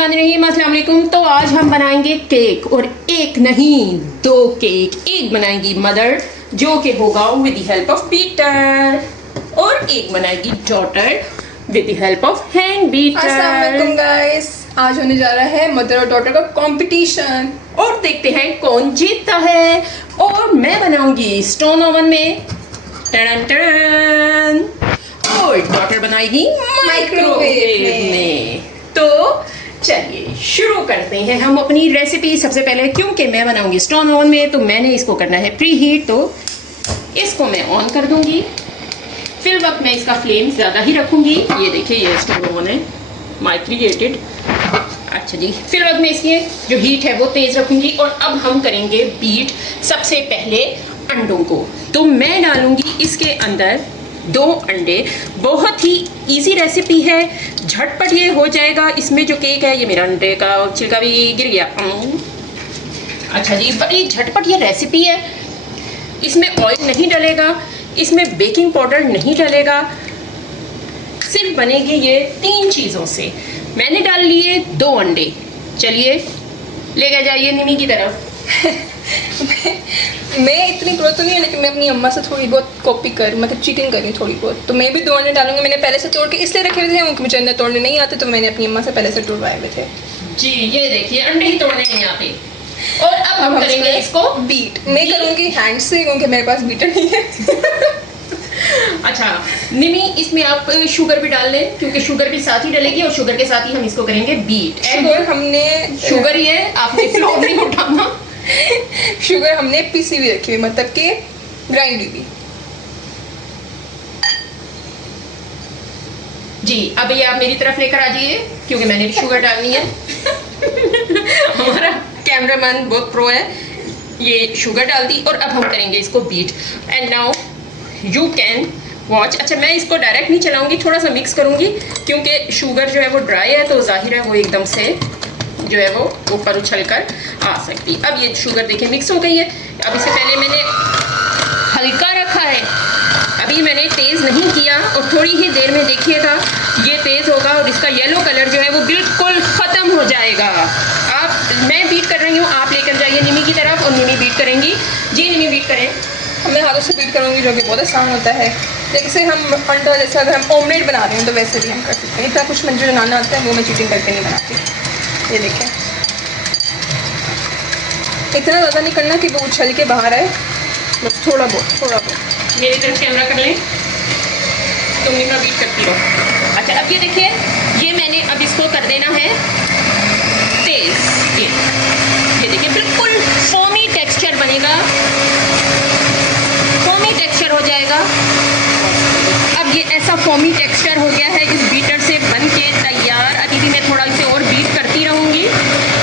बिस्मिल्लाहिर्रहमानिर्रहीम, अस्सलाम वालेकुम। तो आज हम बनाएंगे केक, और एक नहीं दो केक। एक बनाएंगी मदर जो कि होगा with the help of beater, और एक बनाएगी daughter with the help of hand beater. अस्सलाम वालेकुम गाइस, आज होने जा रहा है मदर और डॉटर का कंपटीशन, और देखते हैं कौन जीतता है। और मैं बनाऊंगी स्टोन ओवन में, टड़न टड़न, और डॉटर बनाएगी माइक्रोवेव में। तो चलिए शुरू करते हैं हम अपनी रेसिपी। सबसे पहले क्योंकि मैं बनाऊंगी स्टोन ओवन में, तो मैंने इसको करना है प्री हीट, तो इसको मैं ऑन कर दूंगी। फिर वक्त मैं इसका फ्लेम ज़्यादा ही रखूंगी। ये देखिए, ये स्टोन ओवन है माई क्रिएटेड। अच्छा जी, फिर वक्त मैं इसकी जो हीट है वो तेज़ रखूंगी। और अब हम करेंगे बीट। सबसे पहले अंडों को, तो मैं डालूंगी इसके अंदर 2 अंडे। बहुत ही इजी रेसिपी है, झटपट ये हो जाएगा। इसमें जो केक है, ये मेरा अंडे का छिलका भी गिर गया। अच्छा जी, बड़ी झटपट ये रेसिपी है। इसमें ऑयल नहीं डलेगा, इसमें बेकिंग पाउडर नहीं डलेगा, सिर्फ बनेगी ये 3 चीज़ों से। मैंने डाल लिए 2 अंडे। चलिए लेके जाइए निमी की तरफ। मैं इतनी ग्रो तो नहीं है, लेकिन मैं अपनी अम्मा से थोड़ी बहुत कॉपी कर, मतलब चीटिंग करी थोड़ी बहुत। तो मैं भी 2 अंडे डालूंगी। मैंने पहले से तोड़ के इसलिए रखे हुए थे क्योंकि मुझे अंडे तोड़ने नहीं आते, तो मैंने अपनी अम्मा से पहले से तोड़वाए हुए थे। जी, ये देखिए, अंडे ही तोड़ने नहीं आते। और अब हम करेंगे इसको बीट। मैं करूँगी हैंड से क्योंकि मेरे पास बीटर नहीं है। अच्छा निमी, इसमें आप शुगर भी डाल लें, क्योंकि शुगर भी साथ ही डलेगी, और शुगर के साथ ही हम इसको करेंगे बीट। शुगर ही है, आपने फ्लोर नहीं उठाना। शुगर हमने पीसी हुई रखी हुई, मतलब कि ग्राइंड हुई। जी, अब ये आप मेरी तरफ लेकर आ जाइए, क्योंकि मैंने शुगर डालनी है। हमारा कैमरामैन बहुत प्रो है। ये शुगर डाल दी, और अब हम करेंगे इसको beat. And now you can watch. अच्छा, मैं इसको डायरेक्ट नहीं चलाऊंगी, थोड़ा सा मिक्स करूंगी, क्योंकि शुगर जो है वो ड्राई है, तो जाहिर है वो एकदम से जो है वो ऊपर उछल कर आ सकती। अब ये शुगर देखिए मिक्स हो गई है। अब इससे पहले मैंने हल्का रखा है, अभी मैंने तेज़ नहीं किया, और थोड़ी ही देर में देखिएगा ये तेज़ होगा, और इसका येलो कलर जो है वो बिल्कुल ख़त्म हो जाएगा। मैं बीट कर रही हूँ, आप लेकर जाइए निमी की तरफ, और निमी बीट करेंगी। जी निमी, बीट करें। मैं हाथों से बीट करूँगी, जो कि बहुत आसान होता है। जैसे हम अंडा, जैसे अगर हम ऑमलेट बना रहे हैं तो वैसे भी हम कर सकते हैं। इतना कुछ मुझे बनाना आता है, वो मैं चीटिंग करके नहीं बनाती। ये देखें, इतना ज़्यादा नहीं करना कि वो उछल के बाहर आए, बस थोड़ा बहुत। मेरी तरफ कैमरा कर लें, तुम निमा बीट करती रहो। अच्छा, अब ये देखिए, ये मैंने अब इसको कर देना है तेज़। ये देखिए, बिल्कुल फोमी टेक्सचर बनेगा, फोमी टेक्सचर हो जाएगा। अब ये ऐसा फोमी टेक्सचर हो गया है इस बीटर से बन के तैयार। अभी भी मैं थोड़ा इसे और बीट करती रहूँगी।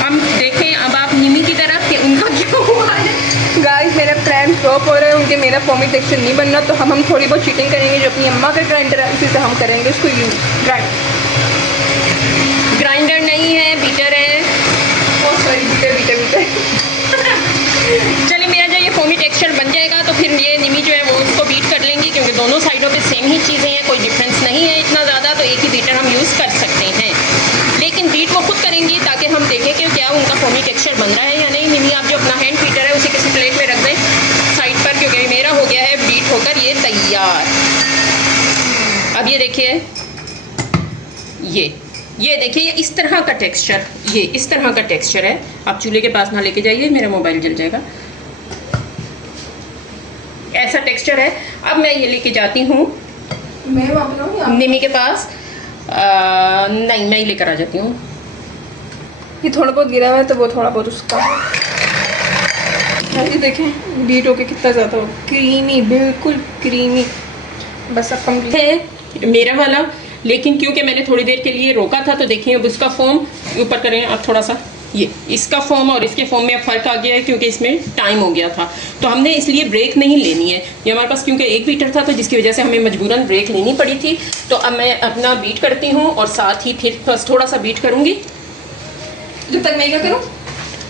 हम देखें अब आप निमी की तरफ कि उनका क्या हुआ है। गाइस, मेरा प्लान फ्लॉप हो रहा है, उनके मेरा फॉर्मी टेक्सचर नहीं बनना, तो हम थोड़ी बहुत चीटिंग करेंगे। जो अपनी अम्मा का ग्राइंडर है उसी से हम करेंगे उसको यूज। ग्राइंडर नहीं है, बीटर है। Sorry, beater. चलिए, मेरा जब ये फोमी टेक्सचर बन जाएगा तो फिर ये निमी जो है वो उसको बीट कर लेंगी, क्योंकि दोनों साइडों पे सेम ही चीज़ें हैं, कोई डिफरेंस नहीं है इतना ज़्यादा, तो एक ही बीटर हम यूज़ कर सकते हैं। लेकिन बीट वो खुद करेंगी, ताकि हम देखें कि क्या उनका फोमी टेक्सचर बन रहा है या नहीं। निमी, आप जो अपना हैंड बीटर है उसे किसी प्लेट में रख दें साइड पर, क्योंकि मेरा हो गया है बीट होकर ये तैयार। अब ये देखिए, ये देखिए, ये इस तरह का टेक्सचर, ये इस तरह का टेक्सचर है। आप चूल्हे के पास ना लेके जाइए, मेरा मोबाइल जल जाएगा। ऐसा टेक्सचर है। अब मैं ये लेके जाती हूँ मैं वहाँ बनाऊँगी निमी के पास। नहीं, मैं ही लेकर आ जाती हूँ। ये थोड़ा बहुत गिरा हुआ है, तो वो थोड़ा बहुत उसका। ये देखें बीट होके कितना ज़्यादा हो, क्रीमी, बिल्कुल क्रीमी। बस अब कम्प्लीट है मेरा वाला, लेकिन क्योंकि मैंने थोड़ी देर के लिए रोका था, तो देखिए अब उसका फोम ऊपर करें आप थोड़ा सा। ये इसका फोम और इसके फोम में अब फ़र्क आ गया है, क्योंकि इसमें टाइम हो गया था, तो हमने इसलिए ब्रेक नहीं लेनी है। ये हमारे पास क्योंकि 1 बीटर था, तो जिसकी वजह से हमें मजबूरन ब्रेक लेनी पड़ी थी। तो अब मैं अपना बीट करती हूँ, और साथ ही फिर बस थोड़ा सा बीट करूँगी। जब तक मैं क्या करूँ,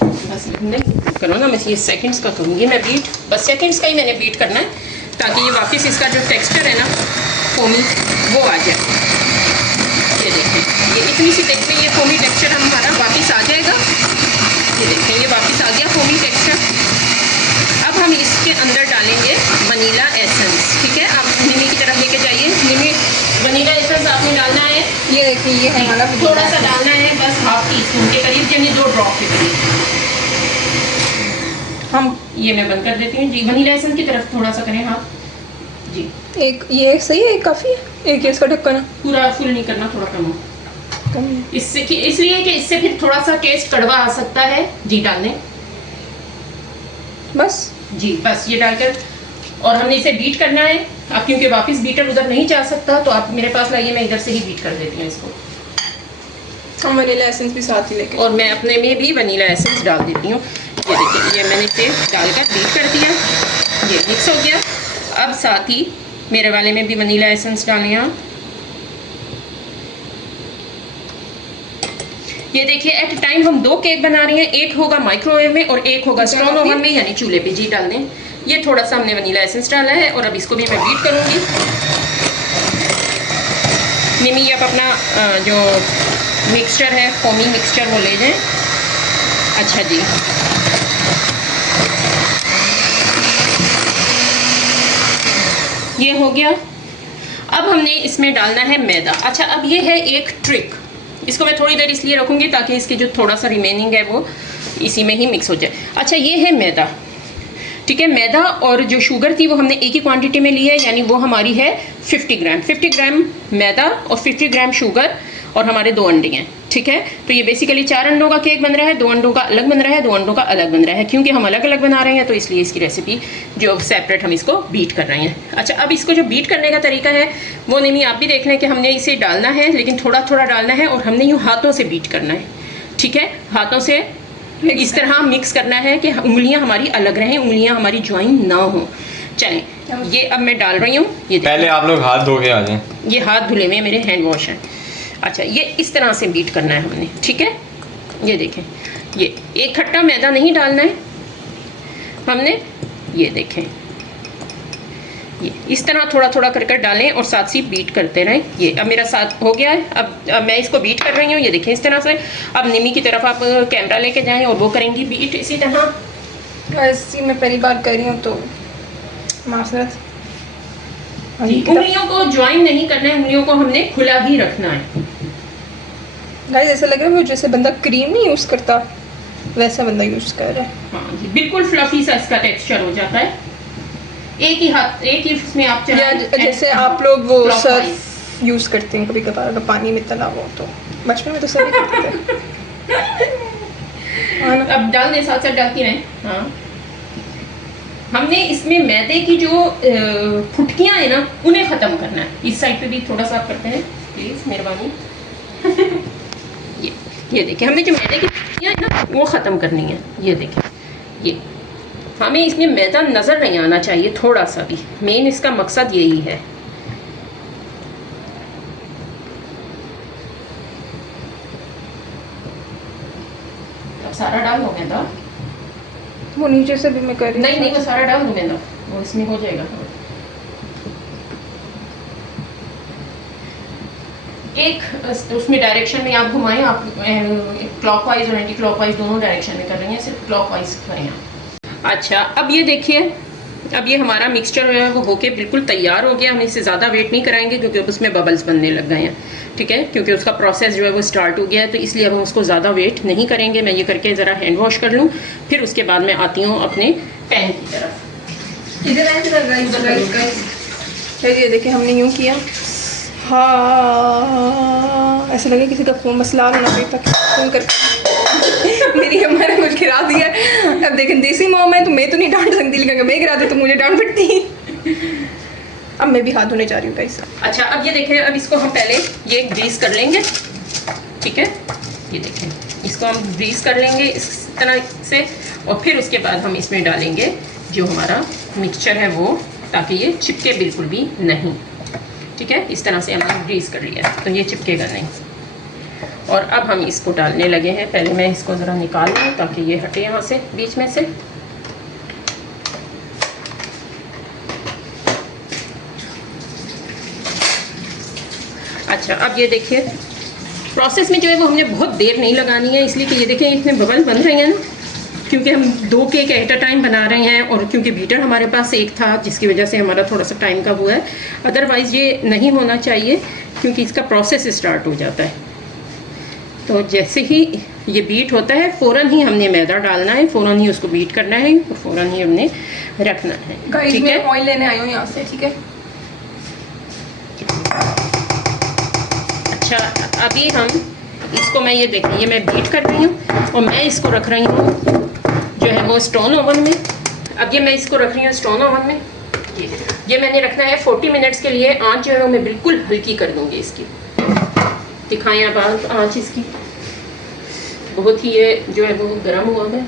बस नहीं करो ना, मैं ये सेकंड्स का करूँगी मैं बीट, बस सेकंड्स का ही मैंने बीट करना है, ताकि ये वापस इसका जो टेक्सचर है ना फोमी वो आ जाए। ये देखें, ये इतनी सी देखें, ये फोमी टेक्सचर हमारा वापस आ जाएगा। ये देखें, ये वापस आ गया फोमी टेक्सचर। अब हम इसके अंदर डालेंगे वनीला एसेंस। ठीक है, आप निमी की तरफ लेके जाइए। निमी, वनीला एसेंस आपने डालना है, ये देखिए, ये है हमारा थोड़ा सा डालना है, बस हाफ टी स्पून के करीब, यानी 2 ड्रॉप के करीब। हम ये मैं बंद कर देती हूँ जी। वनीला एसेंस की तरफ थोड़ा सा करें हाथ जी। एक ये सही है, एक काफ़ी है, एक ये इसका ढक्कन है। पूरा फुल नहीं करना, थोड़ा कम हो। कम इससे कि इसलिए कि इससे फिर थोड़ा सा टेस्ट कड़वा आ सकता है जी। डाल दें बस जी, बस ये डालकर, और हमने इसे बीट करना है। अब क्योंकि वापस बीटर उधर नहीं जा सकता, तो आप मेरे पास लाइए, मैं इधर से ही बीट कर देती हूँ इसको। हम वनीला एसेंस भी साथ ही लेके, और मैं अपने में भी वनीला एसेंस डाल देती हूँ। ये देखिए, ये मैंने इसे डालकर बीट कर दिया, ये मिक्स हो गया। अब साथ ही मेरे वाले में भी वनीला एसेंस डालें आप। ये देखिए, एट अ टाइम हम 2 केक बना रही हैं, एक होगा माइक्रोवेव में और एक होगा स्टोन ओवन में, यानी चूल्हे पे। जी डाल दें। ये थोड़ा सा हमने वनीला एसेंस डाला है, और अब इसको भी मैं बीट करूँगी। निमी, आप अपना जो मिक्सचर है, फोमी मिक्सचर, वो ले जाएं। अच्छा जी, ये हो गया। अब हमने इसमें डालना है मैदा। अच्छा, अब ये है एक ट्रिक, इसको मैं थोड़ी देर इसलिए रखूँगी ताकि इसके जो थोड़ा सा रिमेनिंग है वो इसी में ही मिक्स हो जाए। अच्छा, ये है मैदा। ठीक है, मैदा और जो शुगर थी वो हमने एक ही क्वांटिटी में ली है, यानी वो हमारी है 50 ग्राम। 50 ग्राम मैदा और 50 ग्राम शुगर, और हमारे 2 अंडे हैं। ठीक है, तो ये बेसिकली 4 अंडों का केक बन रहा है, 2 अंडों का अलग बन रहा है, 2 अंडों का अलग बन रहा है। क्योंकि हम अलग अलग बना रहे हैं, तो इसलिए इसकी रेसिपी जो सेपरेट हम इसको बीट कर रहे हैं। अच्छा, अब इसको जो बीट करने का तरीका है वो नहीं, आप भी देख लें कि हमने इसे डालना है, लेकिन थोड़ा थोड़ा डालना है, और हमने यूँ हाथों से बीट करना है। ठीक है, हाथों से इस तरह मिक्स करना है कि उंगलियां हमारी अलग रहें, उंगलियां हमारी ज्वाइन ना हो। चलें, ये अब मैं डाल रही हूँ। ये पहले आप लोग हाथ धो के आ जाएं। ये हाथ धुले हुए मेरे हैंड वॉश हैं। अच्छा, ये इस तरह से बीट करना है हमने। ठीक है, ये देखें, ये एक खट्टा मैदा नहीं डालना है हमने। ये देखें, ये इस तरह थोड़ा थोड़ा कर कर डालें और साथ ही बीट करते रहें। ये अब मेरा साथ हो गया है। अब मैं इसको बीट कर रही हूँ, ये देखें इस तरह से। अब निमी की तरफ आप कैमरा लेके जाएं और वो करेंगी बीट इसी तरह। ऐसी मैं पहली बार कर रही हूँ, तो माजरत। उंगलियों को ज्वाइन नहीं करना है, उंगलियों को हमने खुला ही रखना है। गाइस, ऐसा लग रहा है जैसे बंदा क्रीम नहीं यूज़ करता, वैसा बंदा यूज़ कर रहा है। हाँ जी, बिल्कुल फ्लफी सा इसका टेक्सचर हो जाता है। एक ही हाथ, एक ही उसमें आप जैसे आप लोग वो सर्फ यूज़ करते हैं कभी कभार, अगर पानी में तला हो तो। बचपन में तो सभी करते थे। अब डाल दें, साथ साथ डालती रहें। हाँ, हमने इसमें मैदे की जो फुटकियां हैं ना, उन्हें ख़त्म करना है। इस साइड पे भी थोड़ा सा आप करते हैं प्लीज़, मेहरबानी। ये देखिए, हमने जो मैदे की फुटकियां हैं ना, वो ख़त्म करनी है। ये देखिए, ये हमें इसमें मैदा नज़र नहीं आना चाहिए थोड़ा सा भी, मेन इसका मकसद यही है। अब सारा डाल दो मैदा। वो नीचे से भी मैं कर रही हूँ। नहीं, वो सारा डाल दो मैदा, वो इसमें हो जाएगा। एक उसमें डायरेक्शन में आप घुमाएं, आप क्लॉकवाइज और एंटी क्लॉकवाइज दोनों डायरेक्शन में कर रही हैं, सिर्फ क्लॉकवाइज करें आप। अच्छा, अब ये देखिए, अब ये हमारा मिक्सचर जो है वो होके बिल्कुल तैयार हो गया। हम इससे ज़्यादा वेट नहीं कराएंगे क्योंकि अब उसमें बबल्स बनने लग गए हैं। ठीक है, क्योंकि उसका प्रोसेस जो है वो स्टार्ट हो गया है, तो इसलिए अब हम उसको ज़्यादा वेट नहीं करेंगे। मैं ये करके ज़रा हैंड वॉश कर लूँ, फिर उसके बाद मैं आती हूँ अपने पैन की तरफ। ये देखिए, हमने यूँ किया। हाँ, ऐसा लगे किसी का फोन मसला होना चाहिए तक फोन कर मेरी अम्मा ने कुछ गिरा दिया। अब देखें, देसी मॉम है तो मैं तो नहीं डांट सकती, लेकिन मैं गिरा दूँ तो मुझे डांट पड़ती। अब मैं भी हाथ धोने जा रही हूँ गाइस। अच्छा, अब ये देखें, अब इसको हम पहले ये ग्रीस कर लेंगे। ठीक है, ये देखें, इसको हम ग्रीस कर लेंगे इस तरह से, और फिर उसके बाद हम इसमें डालेंगे जो हमारा मिक्सचर है वो, ताकि ये चिपके बिल्कुल भी नहीं। ठीक है, इस तरह से हमने ग्रीस कर लिया तो ये चिपकेगा नहीं। और अब हम इसको डालने लगे हैं। पहले मैं इसको ज़रा निकाल लूँ ताकि ये हटे यहाँ से बीच में से। अच्छा, अब ये देखिए, प्रोसेस में जो है वो हमने बहुत देर नहीं लगानी है, इसलिए कि ये देखें इतने बबल बन रहे हैं ना, क्योंकि हम 2 केक एट अ टाइम बना रहे हैं और क्योंकि बीटर हमारे पास एक था जिसकी वजह से हमारा थोड़ा सा टाइम का हुआ है। अदरवाइज़ ये नहीं होना चाहिए क्योंकि इसका प्रोसेस स्टार्ट हो जाता है। तो जैसे ही ये बीट होता है फ़ौरन ही हमने मैदा डालना है, फ़ौरन ही उसको बीट करना है और फ़ौरन ही हमने रखना है। गाइस ठीक है, मैं ऑयल लेने आई हूँ यहाँ से, ठीक है। अच्छा अभी हम इसको, मैं ये देखें ये मैं बीट कर रही हूँ और मैं इसको रख रही हूँ जो है वो स्टोन ओवन में। अब ये मैं इसको रख रही हूँ स्टोन ओवन में। ये मैंने रखना है 40 मिनट्स के लिए। आँच जो है वो मैं बिल्कुल हल्की कर दूँगी इसकी। दिखाएं अब आँच इसकी, बहुत ही ये जो है वो गर्म हुआ है।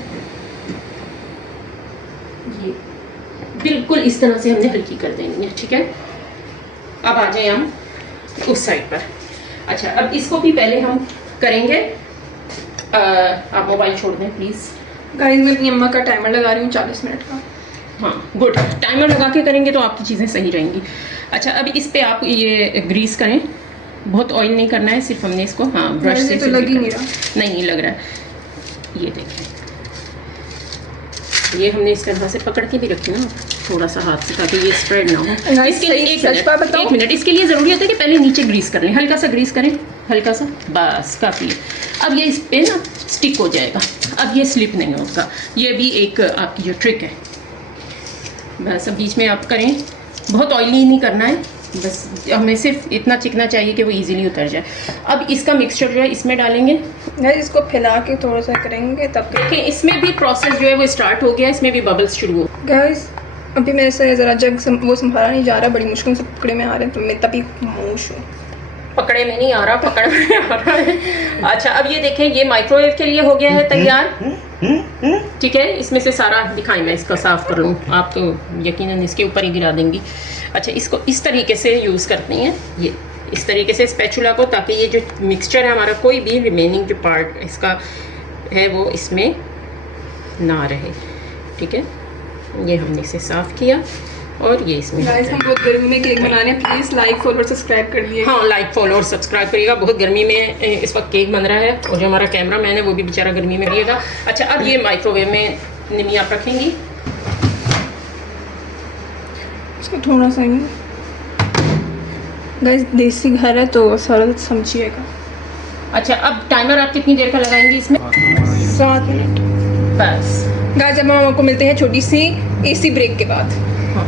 ये बिल्कुल इस तरह से हमने हल्की कर देनी है, ठीक है। अब आ जाए हम उस साइड पर। अच्छा अब इसको भी पहले हम करेंगे। आप मोबाइल छोड़ दें प्लीज़। गाइस मैं अपनी अम्मा का टाइमर लगा रही हूँ 40 मिनट का। हाँ गुड, टाइमर लगा के करेंगे तो आपकी चीज़ें सही रहेंगी। अच्छा अभी इस पे आप ये ग्रीस करें, बहुत ऑयल नहीं करना है, सिर्फ हमने इसको हाँ ब्रश से तो लग ही नहीं रहा। नहीं लग रहा है। ये देखें ये हमने इस तरह से पकड़ के भी रखी ना थोड़ा सा हाथ से ताकि ये स्प्रेड ना हो। इसके लिए एक मिनट इसके लिए ज़रूरी होता है कि पहले नीचे ग्रीस कर लें, हल्का सा ग्रीस करें, हल्का सा, बस काफ़ी है। अब ये इस पे ना स्टिक हो जाएगा, अब ये स्लिप नहीं होगा। ये भी एक आपकी जो ट्रिक है। बस अब बीच में आप करें, बहुत ऑयली नहीं करना है, बस हमें सिर्फ इतना चिकना चाहिए कि वो इजीली उतर जाए। अब इसका मिक्सचर जो है इसमें डालेंगे। गाइस इसको फैला के थोड़ा सा करेंगे तब तक। देखिए इसमें भी प्रोसेस जो है वो स्टार्ट हो गया, इसमें भी बबल्स शुरू हो। गाइस अभी मेरे से ज़रा जग वो संभाला नहीं जा रहा, बड़ी मुश्किल से पकड़े में आ रहे हैं, तो मैं तभी खामोश हूँ। पकड़े में नहीं आ रहा, पकड़ में आ रहा है। अच्छा अब ये देखें ये माइक्रोवेव के लिए हो गया है तैयार, ठीक है। इसमें से सारा दिखाएं, मैं इसका साफ़ कर लूँ, आप तो यकीनन इसके ऊपर ही गिरा देंगी। अच्छा इसको इस तरीके से यूज़ करती हैं, ये इस तरीके से स्पैचुला को, ताकि ये जो मिक्सचर है हमारा कोई भी रिमेनिंग जो पार्ट इसका है वो इसमें ना रहे, ठीक है। ये हमने इसे साफ़ किया और ये इसमें। गाइस हम बहुत गर्मी में केक बना रहे हैं, प्लीज़ लाइक फॉलो सब्सक्राइब कर दिए। हाँ लाइक फॉलो और सब्सक्राइब करिएगा। बहुत गर्मी में इस वक्त केक बन रहा है और जो हमारा कैमरा मैन है वो भी बेचारा गर्मी में रहिएगा। अच्छा अब ये माइक्रोवेव में निमी आप रखेंगी, इसको थोड़ा सा ही। गाइस देसी घर है तो सारा समझिएगा। अच्छा अब टाइमर आप कितनी देर का लगाएंगी इसमें? 7 मिनट बस। गाइस अब हम आपको मिलते हैं छोटी सी एसी ब्रेक के बाद। हाँ